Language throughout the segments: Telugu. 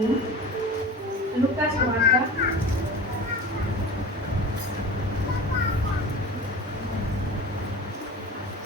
లూకా సువార్త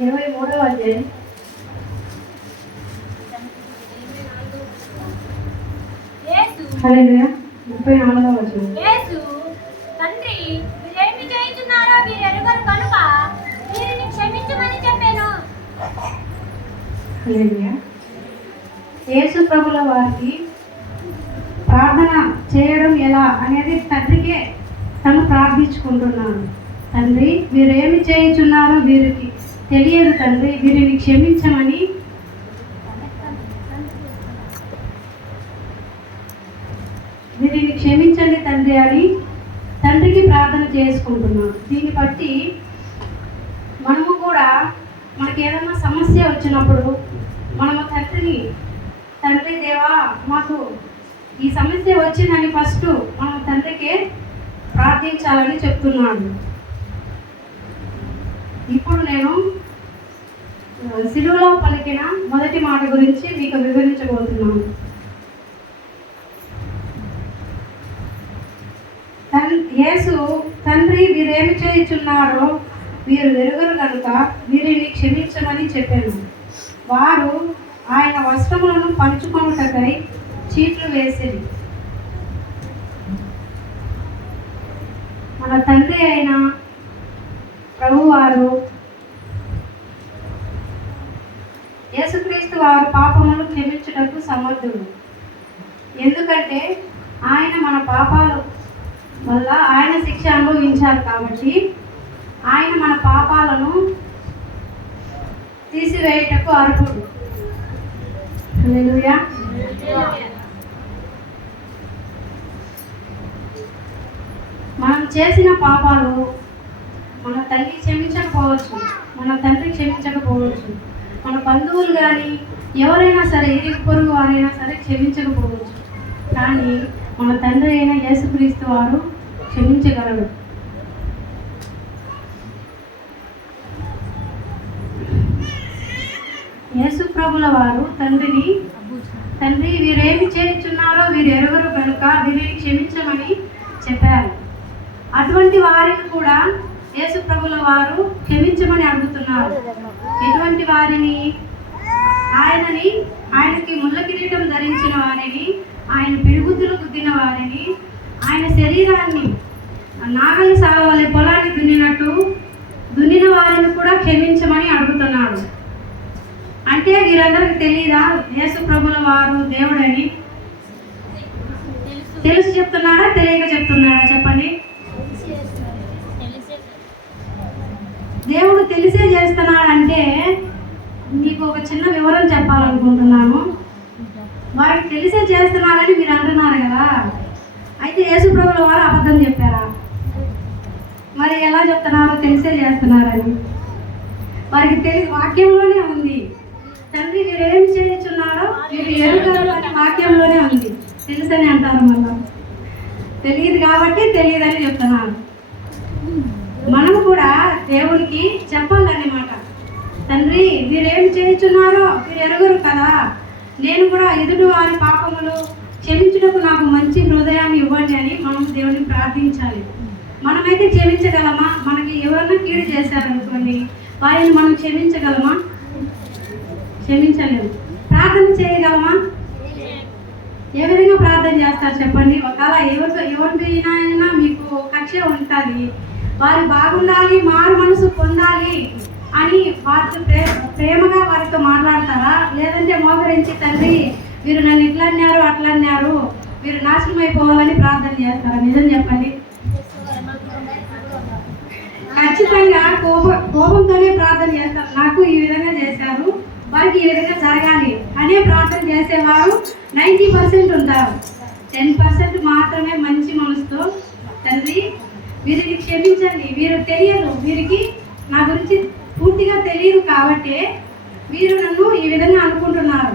23వ అధ్యాయం 34వ వచనం. యేసు తండ్రి వీరేమి చేయుచున్నారో వీరెరుగరు కనుక వీరిని క్షమించమని చెప్పాను. హల్లెలూయా. యేసు ప్రభుల వారికి ప్రార్థన చేయడం ఎలా అనేది తండ్రికే తను ప్రార్థించుకుంటున్నాను. తండ్రి వీరేమి చేయుచున్నారో వీరికి తెలియదు తండ్రి, వీరిని క్షమించమని వీరిని క్షమించండి తండ్రి అని తండ్రికి ప్రార్థన చేసుకుంటున్నాను. దీన్ని బట్టి మనము కూడా మనకి ఏదైనా సమస్య వచ్చినప్పుడు మనము తండ్రి దేవా మాకు ఈ సమస్య వచ్చిందని ఫస్ట్ మనం తండ్రికే ప్రార్థించాలని చెప్తున్నాడు. ఇప్పుడు నేను సిలువలో పలికిన మొదటి మాట గురించి మీకు వివరించబోతున్నాను. యేసు తండ్రి వీరేమి చేయుచున్నారో వీరు ఎరుగరు కనుక వీరిని క్షమించమని చెప్పాను. వారు ఆయన వస్త్రములను పంచుకొనుటకై చీట్లు వేసిరి. మన తండ్రి అయిన ప్రభువారు యేసుక్రీస్తు వారు పాపములను క్షమించుటకు సమర్థుడు. ఎందుకంటే ఆయన మన పాపాలు వల్ల ఆయన శిక్ష అనుభవించారు కాబట్టి ఆయన మన పాపాలను తీసివేయుటకు అర్హుడు. హల్లెలూయా. మనం చేసిన పాపాలు మన తల్లి క్షమించకపోవచ్చు, మన తండ్రి క్షమించకపోవచ్చు, మన బంధువులు కానీ ఎవరైనా సరే ఇరుగు పొరుగు వారైనా సరే క్షమించకపోవచ్చు. కానీ మన తండ్రి అయిన యేసుక్రీస్తు వారు క్షమించగలడు. యేసు ప్రభుల వారు తండ్రి వీరేమి చేయుచున్నారో వీరు ఎరుగరు కనుక వీరిని క్షమించమని చెప్పారు. అటువంటి వారిని కూడా యేసు ప్రభుల వారు క్షమించమని అడుగుతున్నారు. ఎటువంటి వారిని? ఆయనకి ముళ్ళ కిరీటం ధరించిన వారిని, ఆయన పిడుగుద్దులు గుద్దిన వారిని, ఆయన శరీరాన్ని నాగలి సాగవలే పొలాన్ని దున్నినట్టు దున్నిన వారిని కూడా క్షమించమని అడుగుతున్నాడు. అంటే వీరందరికి తెలియదా యేసు ప్రభుల వారు దేవుడని? తెలిసి చెప్తున్నాడా తెలియక చెప్తున్నాడా చెప్పండి? దేవుడు తెలిసే చేస్తున్నాడంటే మీకు ఒక చిన్న వివరం చెప్పాలనుకుంటున్నాను. వారికి తెలిసే చేస్తున్నారని మీరు అంటున్నారు కదా, అయితే యేసు ప్రభుల వారు అబద్ధం చెప్పారా? మరి ఎలా చెప్తున్నారో తెలిసే చేస్తున్నారని? వారికి వాక్యంలోనే ఉంది. తండ్రి వీరేమి చేయుచున్నారో వీరు ఎరుగరు అని వాక్యంలోనే ఉంది. తెలుసని అంటారు, మళ్ళా తెలియదు కాబట్టి తెలియదని చెప్తున్నారు. మనం కూడా దేవునికి చెప్పాలన్నమాట. తండ్రి వీరేమి చేయుచున్నారో వీరు ఎరుగరు కదా, నేను కూడా ఎదుటి వారి పాపములు క్షమించుటకు నాకు మంచి హృదయాన్ని ఇవ్వండి అని మనం దేవుని ప్రార్థించాలి. మనమైతే క్షమించగలమా? మనకి ఎవరన్నా కీడు చేశారనుకోండి, వారిని మనం క్షమించగలమా? క్షమించలేము. ప్రార్థన చేయగలమా? ఏ విధంగా ప్రార్థన చేస్తారు చెప్పండి? ఒకవేళ ఎవరినైనా మీకు కక్ష ఉంటుంది, వారు బాగుండాలి, మారు మనసు పొందాలి అని వారితో ప్రేమగా వారితో మాట్లాడతారా? లేదంటే మోకరించి తండ్రి వీరు నన్ను ఇట్లా అన్నారు అట్లా అన్నారు, వీరు నాశనం అయిపోవాలని ప్రార్థన చేస్తారా? నిజం చెప్పండి. ఖచ్చితంగా కోపంతోనే ప్రార్థన చేస్తారు. నాకు ఈ విధంగా చేశారు, వారికి ఈ విధంగా జరగాలి అనే ప్రార్థన చేసేవారు 90% ఉంటారు. 10% మాత్రమే మంచి మనసుతో తండ్రి వీరిని క్షమించండి, వీరు తెలియదు, వీరికి నా గురించి పూర్తిగా తెలియదు కాబట్టి వీరు నన్ను ఈ విధంగా అనుకుంటున్నారు.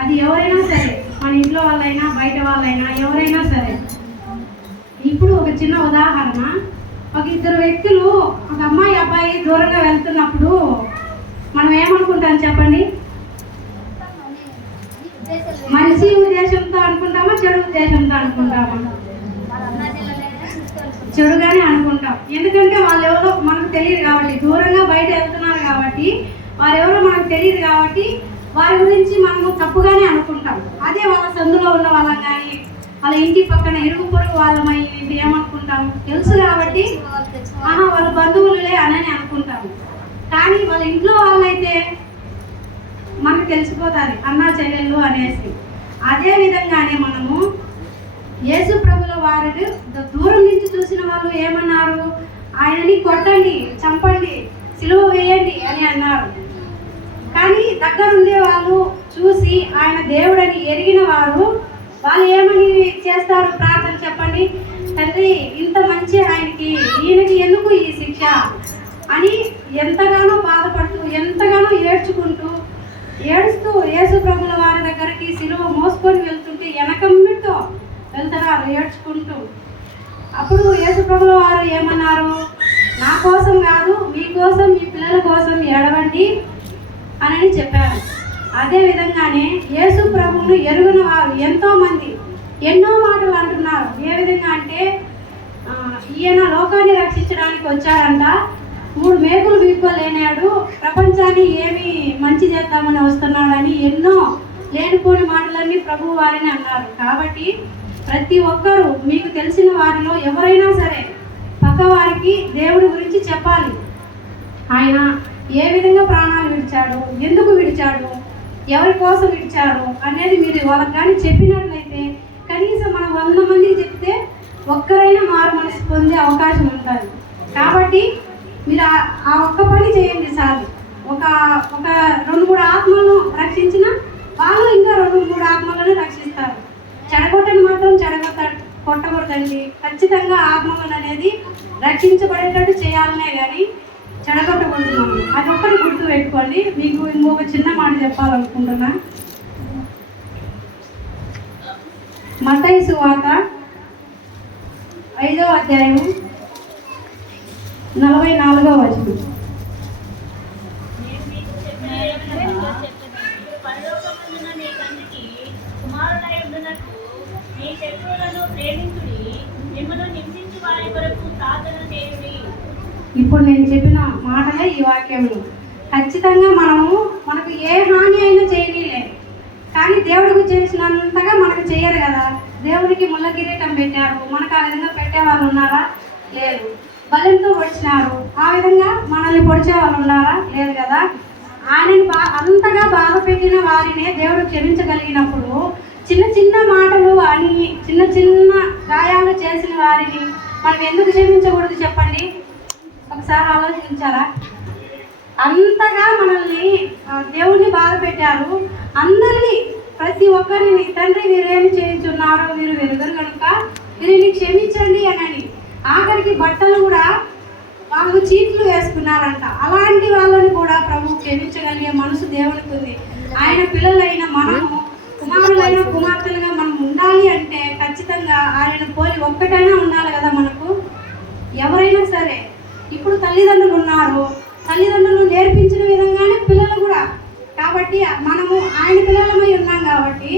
అది ఎవరైనా సరే, మన ఇంట్లో వాళ్ళైనా బయట వాళ్ళైనా ఎవరైనా సరే. ఇప్పుడు ఒక చిన్న ఉదాహరణ, ఒక ఇద్దరు వ్యక్తులు, ఒక అమ్మాయి అబ్బాయి దూరంగా వెళ్తున్నప్పుడు మనం ఏమనుకుంటాం చెప్పండి? మంచి ఉద్దేశంతో అనుకుంటామా చెడు ఉద్దేశంతో అనుకుంటాము? చెడుగానే అనుకుంటాం. ఎందుకంటే వాళ్ళు ఎవరో మనకు తెలియదు కాబట్టి, దూరంగా బయట వెళ్తున్నారు కాబట్టి, వారెవరో మనకు తెలియదు కాబట్టి వారి గురించి మనము తప్పుగానే అనుకుంటాం. అదే వాళ్ళ సందులో ఉన్న వాళ్ళం కానీ, వాళ్ళ ఇంటి పక్కన ఇరుగు పొరుగు వాళ్ళమై ఏమనుకుంటాం? తెలుసు కాబట్టి వాళ్ళ బంధువులే అని అనుకుంటాము. కానీ వాళ్ళ ఇంట్లో వాళ్ళైతే మనకు తెలిసిపోతుంది అన్నా చెల్లెళ్ళు అనేసి. అదే విధంగానే మనము యేసు ప్రభుల వారిని దూరం నుంచి చూసిన వాళ్ళు ఏమన్నారు? ఆయనని కొట్టండి, చంపండి, సిలువ వేయండి అని అన్నారు. కానీ దగ్గరుండే వాళ్ళు చూసి ఆయన దేవుడని ఎరిగిన వారు వాళ్ళు ఏమని చేస్తారు? ప్రార్థన చెప్పండి. తండ్రి, ఇంత మంచి ఆయనకి, ఈయనకి ఎందుకు ఈ శిక్ష అని ఎంతగానో బాధపడుతూ, ఎంతగానో ఏడుస్తూ యేసు ప్రభుల వారి దగ్గరికి సిలువ మోసుకొని వెళ్తుంటే వెనకమ్మితో వెళ్తున్నారు ఏడ్చుకుంటూ. అప్పుడు యేసు ప్రభుల వారు ఏమన్నారు? నా కోసం కాదు, మీకోసం, మీ పిల్లల కోసం ఏడవండి అని చెప్పారు. అదే విధంగానే యేసు ప్రభువును ఎరుగున వారు ఎంతోమంది ఎన్నో మాటలు అంటున్నారు. ఏ విధంగా అంటే ఈయన లోకాన్ని రక్షించడానికి వచ్చారంట, 3 మేకులు వీపుకోలేనాడు, ప్రపంచాన్ని ఏమి మంచి చేద్దామని వస్తున్నాడని ఎన్నో లేనిపోని మాటలన్నీ ప్రభు వారిని అన్నారు. కాబట్టి ప్రతి ఒక్కరూ మీకు తెలిసిన వారిలో ఎవరైనా సరే పక్క వారికి దేవుడి గురించి చెప్పాలి. ఆయన ఏ విధంగా ప్రాణాలు విడిచాడు, ఎందుకు విడిచాడు, ఎవరి కోసం విడిచారు అనేది మీరు వాళ్ళకి కానీ చెప్పినట్లయితే కనీసం మనం 100 మందికి చెప్తే ఒక్కరైనా మారు మనసు పొందే అవకాశం ఉంటుంది. కాబట్టి మీరు ఆ ఒక్క పని చేయండి చాలు. ఒక 2-3 ఆత్మలను రక్షించిన వాళ్ళు ఇంకా 2-3 ఆత్మలను రక్షిస్తారు. చెడగొట్టని మాత్రం కొట్టకూడదండి. ఖచ్చితంగా ఆత్మలను అనేది రక్షించబడేటట్టు చేయాలనే కానీ చెడగొట్టకూడదు. అది ఒక్కటి గుర్తు పెట్టుకోండి. మీకు ఇంకొక చిన్న మాట చెప్పాలనుకుంటున్నా. మత్తయి సువార్త 5వ అధ్యాయం 44వ వచనం. ఇప్పుడు నేను చెప్పిన మాటలే ఈ వాక్యంలో. ఖచ్చితంగా మనకు ఏ హాని అయినా చేయలేదు, కానీ దేవుడికి చేసినంతగా మనకు చేయరు కదా. దేవుడికి ముళ్ళ కిరీటం పెట్టారు, మనకు ఆ విధంగా పెట్టే వాళ్ళు ఉన్నారా? లేదు. బలంతో పొడిచినారు, ఆ విధంగా మనల్ని పొడిచే వాళ్ళు ఉన్నారా? లేదు కదా. ఆయనని అంతగా బాధ పెట్టిన వారినే దేవుడు క్షమించగలిగినప్పుడు చిన్న చిన్న మాటలు అని చిన్న చిన్న గాయాలు చేసిన వారిని మనం ఎందుకు క్షమించకూడదు చెప్పండి? ఒకసారి ఆలోచించారా? అంతగా మనల్ని దేవుణ్ణి బాధ పెట్టారు. అందరినీ, ప్రతి ఒక్కరిని, తండ్రి వీరేమి చేయించున్నారో వీరు వెలుగురు కనుక వీరిని క్షమించండి అని. ఆఖరికి బట్టలు కూడా వాళ్ళు చీట్లు వేసుకున్నారంట. అలాంటి వాళ్ళని కూడా ప్రభు క్షమించగలిగే మనసు దేవునికి ఉంది. ఆయన పిల్లలైన మనము, కుమారులైన కుమార్తెలుగా మనం ఉండాలి అంటే ఖచ్చితంగా ఆయన పోలి ఒక్కటైనా ఉండాలి కదా మనకు. ఎవరైనా సరే ఇప్పుడు తల్లిదండ్రులు ఉన్నారు, తల్లిదండ్రులు నేర్పించిన విధంగానే పిల్లలు కూడా. కాబట్టి మనము ఆయన పిల్లలమై ఉన్నాం కాబట్టి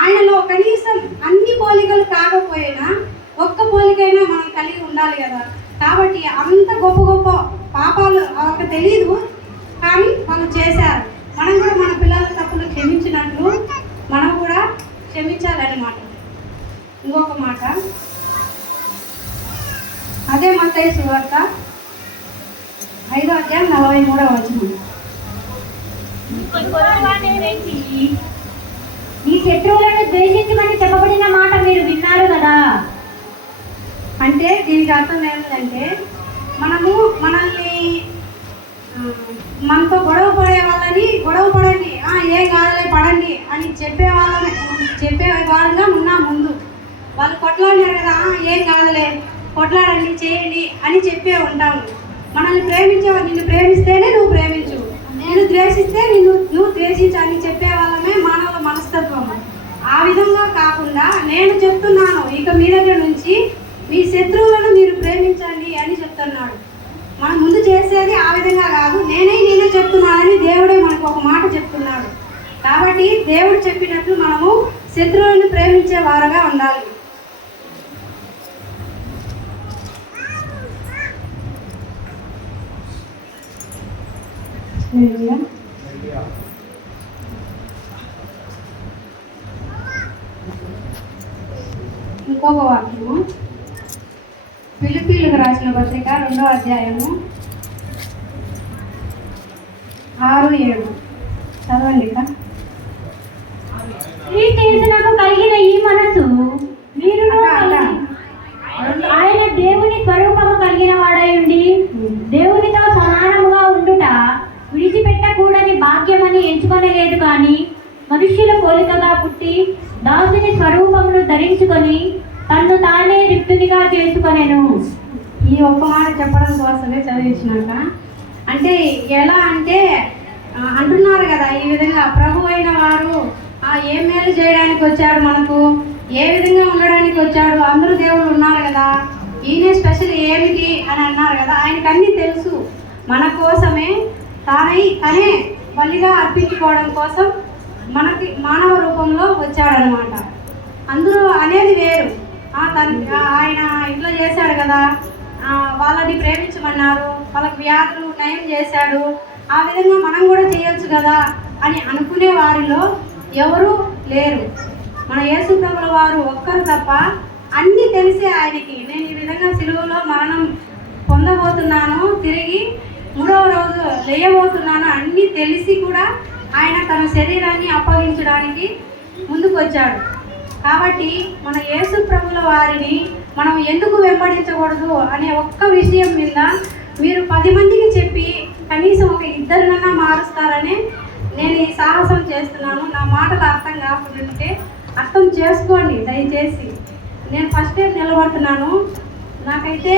ఆయనలో కనీసం అన్ని పోలికలు కాకపోయినా ఒక్క పోలికైనా మనం కలిగి ఉండాలి కదా. కాబట్టి అంత గొప్ప గొప్ప పాపాలు వాళ్ళకి తెలియదు, కానీ వాళ్ళు చేశారు. మనం కూడా మన పిల్లల తప్పులు క్షమించినట్లు మనం కూడా క్షమించాలన్నమాట. ఇంకొక మాట, అదే మత్తయి సువార్త 5వ అధ్యాయం 43వ వచనం. మీ శత్రువులను ద్వేషించమని చెప్పబడిన మాట మీరు విన్నారు కదా. అంటే దీనికి అర్థం ఏమిటంటే మనల్ని మనతో గొడవ పడే వాళ్ళని గొడవ పడండి, ఏ కాదలే పడండి అని చెప్పే వారంగా ఉన్నాం ముందు. వాళ్ళు కొట్లాడినారు కదా, ఏం కాదులే కొట్లాడండి చేయండి అని చెప్పే ఉంటాము. మనల్ని నిన్ను ప్రేమిస్తేనే నువ్వు ప్రేమించు, నేను ద్వేషిస్తే నువ్వు ద్వేషించు అని చెప్పే వాళ్ళమే మానవుల మనస్తత్వం. ఆ విధంగా కాకుండా నేను చెప్తున్నాను, ఇక మీ దగ్గర నుంచి మీ శత్రువులను మీరు ప్రేమించండి అని చెప్తున్నాడు. మనం ముందు చేసేది ఆ విధంగా కాదు, నేనే చెప్తున్నానని దేవుడే మనకు ఒక మాట చెప్తున్నాడు. కాబట్టి దేవుడు చెప్పినట్లు మనము శత్రువులను ప్రేమించే వారుగా ఉండాలి. ఇంకొక వాక్యము ఫిలిప్పీలకు రాసిన పత్రిక 2వ అధ్యాయము 6-7 చదవండి ఇక. క్రీస్తు యేసునకు కలిగిన ఈ మనసు మీరును ఆయన దేవుని స్వరూపము కలిగిన వాడై ఉండి దేవునితో సమానముగా ఉండుట విడిచిపెట్టకూడని భాగ్యమని ఎంచుకొనలేదు కానీ మనుష్యుల పోలికగా పుట్టి దాసుని స్వరూపమును ధరించుకొని తన్ను తానే రిక్తునిగా చేసుకొనెను. ఈ ఒక్క మాట చెప్పడం కోసమే చదివించినాక, అంటే ఎలా అంటే అంటున్నారు కదా, ఈ విధంగా ప్రభు అయిన వారు ఏం మేలు చేయడానికి వచ్చాడు, మనకు ఏ విధంగా ఉండడానికి వచ్చాడు, అందరూ దేవుళ్ళు ఉన్నారు కదా, ఈయనే స్పెషల్ ఏమిటి అని అన్నారు కదా. ఆయనకు అన్నీ తెలుసు. మన కోసమే తనే బలిగా అర్పించుకోవడం కోసం మనకి మానవ రూపంలో వచ్చాడనమాట. అందరూ అనేది వేరు. ఆయన ఇట్లా చేశాడు కదా, వాళ్ళని ప్రేమించమన్నారు, వాళ్ళకి వ్యాధులు నయం చేశాడు, ఆ విధంగా మనం కూడా చేయొచ్చు కదా అని అనుకునే వారిలో ఎవరు లేరు. మన యేసు ప్రభుల వారు ఒక్కరు తప్ప అన్నీ తెలిసే ఆయనకి, నేను ఈ విధంగా సిలువలో మరణం పొందబోతున్నాను, తిరిగి 3వ రోజు లేయబోతున్నాను అన్నీ తెలిసి కూడా ఆయన తన శరీరాన్ని అప్పగించడానికి ముందుకు వచ్చాడు. కాబట్టి మన యేసు ప్రభుల వారిని మనం ఎందుకు వెంబడించకూడదు అనే ఒక్క విషయం మీద మీరు 10 మందికి చెప్పి కనీసం ఒక 2 మారుస్తారని నేను ఈ సాహసం చేస్తున్నాను. నా మాటలు అర్థం కాకుంటే అర్థం చేసుకోండి దయచేసి. నేను ఫస్ట్ టైం నిలబడుతున్నాను, నాకైతే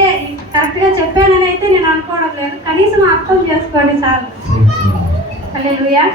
కరెక్ట్గా చెప్పానని అయితే నేను అనుకోవడం లేదు. కనీసం అర్థం చేసుకోండి సార్. హల్లెలూయా.